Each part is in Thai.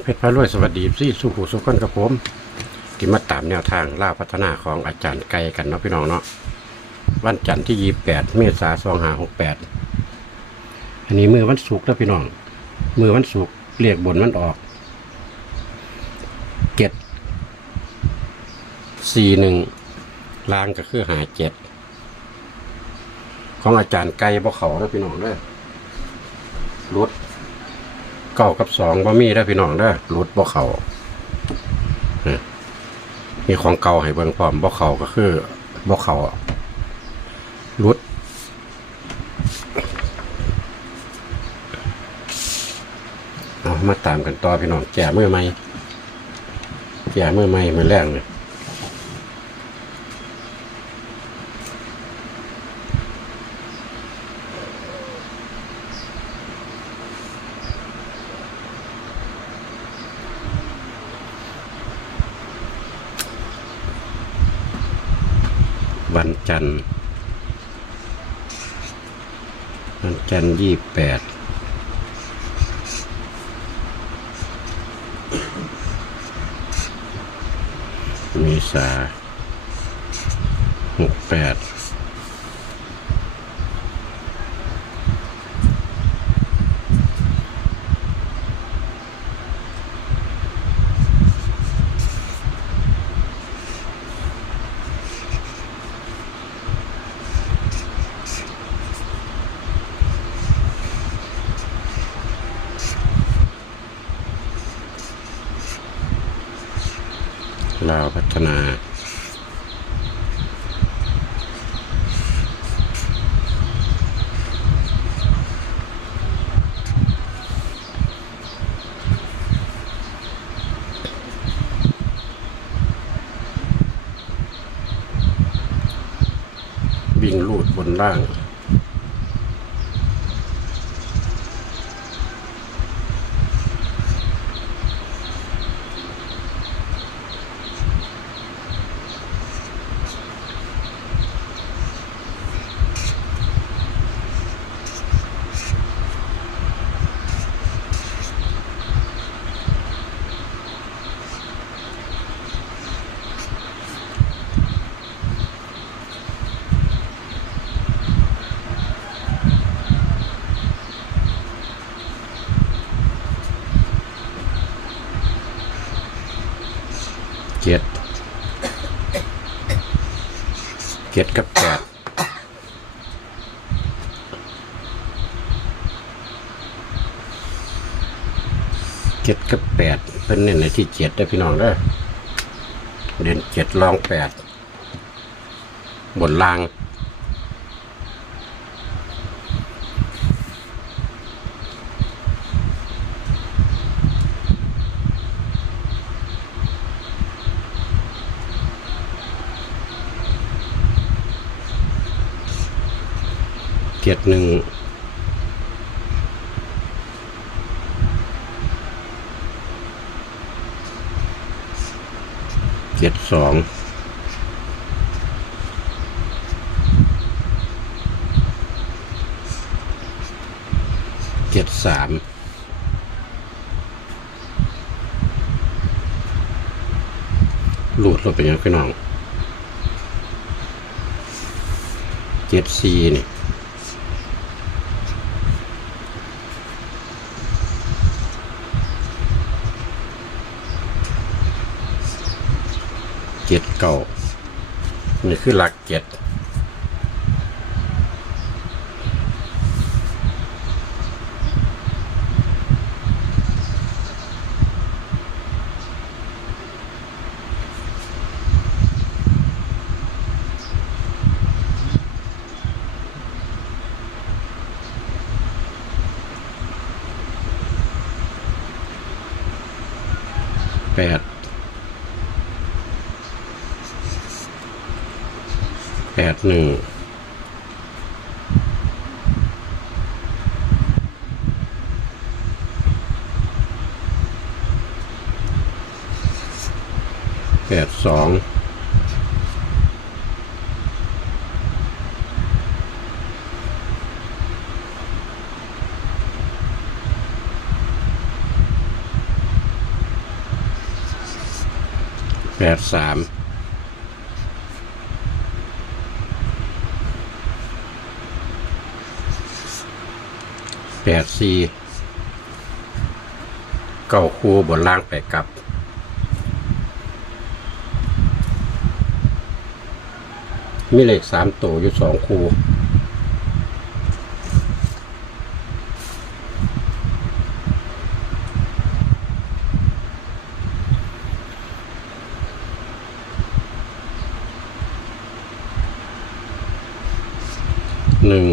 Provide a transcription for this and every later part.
เพชรพระรวยสวัสดีซี่สุขุสุขคนกับผมที่มาตามแนวทางล่าพัฒนาของอาจารย์ไกลกันเนาะพี่น้องเนาะวันจันทร์ที่ยี่แปดเมษาสองหาหกแปดอันนี้มือวันศุกร์แล้วพี่น้องมือวันศุกร์เรียกบนมันออกเจ็ดสี่หนึ่งลางก็คือหาเจ็ดของอาจารย์ไกลบ่เขาแล้วพี่น้องเด้อรถ เก้ากับสองบ่มีได้พี่น้องเด้อรถบ่เขาอืมมีของเก่าให้เบิ่งพร้อมบ่เขาก็คือบ่เขารถเอามาตามกันต่อพี่น้องแก่มือใหม่แก่มือใหม่มือแรกเลย วันจันทร์วันจันทร์ยี่แปดเมีสาหกแปด ลาวพัฒนา วิ่งลูดบนล่าง เจ็ดเจ็ดกับแปดเจ็ดกับแปดเป็นเน้นในที่เจ็ดได้พี่น้องเด้อเด่นเจ็ดลองแปดบนล่าง จ็ดหนึ่งเจ็ดสองเจ็ดสามหลุดเราเป็นยังพี่น้องเจ็ดสี่นี่ เจ็ดเก่านี่คือหลักเจ็ด ดหนึ่งแปดสองแปดสาม แปดสี่เก้าคู่บนล่างไปกลับ มีเลขสามตัวอยู่สองคู่หนึ่ง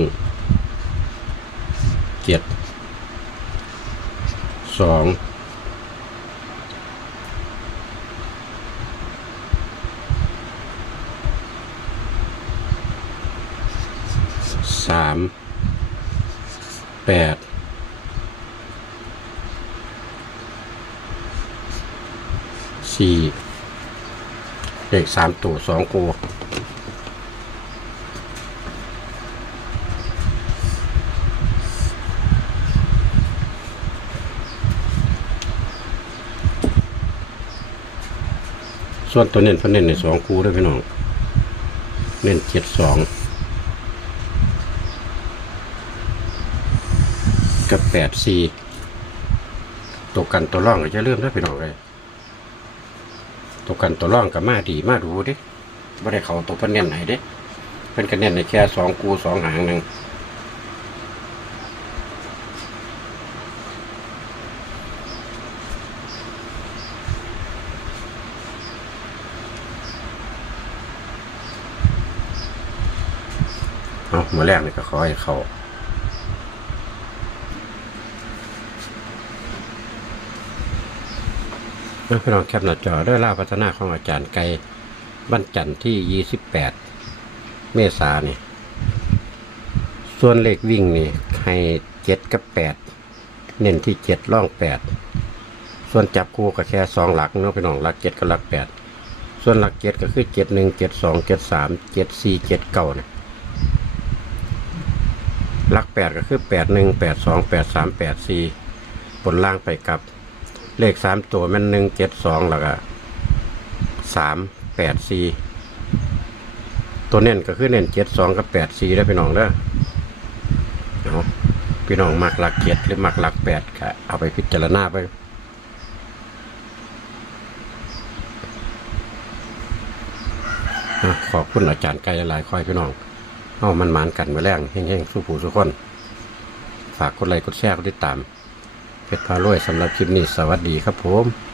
จ็ดสองสามแปดสี่เลขสามตัวสองกู ส่วนตัวเน้นเพันเน้นในสองคู่ด้วยพี่น้อง เน้นเจ็ดสองกับแปดสี่ตัวกันตัวร่องก็จะเริ่มได้พี่น้องเลยตัวกันตัวร่องกับมาดีมาดูดิไม่ได้เขาตัวเพันเน้นไหนเด้เป็นกันเน้นในแค่สองคู่สองหางหนึ่ง เอามื่อแรกนี่ก็ขอให้เขาเอาพี่น้องแคปหน้าจอด้วยล่าพัฒนาของอาจารย์ไกลบันจันทร์ที่ยี่สิบแปดเมษาเนี่ย ส่วนเลขวิ่งนี่ให้เจ็ดกับแปดเน้นที่เจ็ดล่องแปดส่วนจับคู่ก็แค่สองหลักเนาะพี่น้องหลักเจ็ดกับหลักแปดส่วนหลักเจ็ดก็คือเจ็ดหนึ่งเจ็ดสองเจ็ดสามเจ็ดสี่เจ็ดเก้าเนี่ย ลักแปดก็คือแปดหนึ่งแปดสองแปดสามแปดสี่บนล่างไปกับ เลขสามตัวมันหนึ่งเจ็ดสองแล้วก็สามแปดสี่ตัวเน้นก็คือเน้นเจ็ดสองกับแปดสี่ได้พี่น้องเด้อเอาพี่น้องมักหลักเจ็ดหรือมักหลักแปดก็เอาไปพิจารณาไปอะขอบคุณอาจารย์ไกลหลายๆคอยพี่น้อง เอามันหมานกันมาแรงแห้งๆสู้ผู้ทุกคน ฝากกดไลค์กดแชร์กดติดตามเพชรพารวยสำหรับคลิปนี้สวัสดีครับผม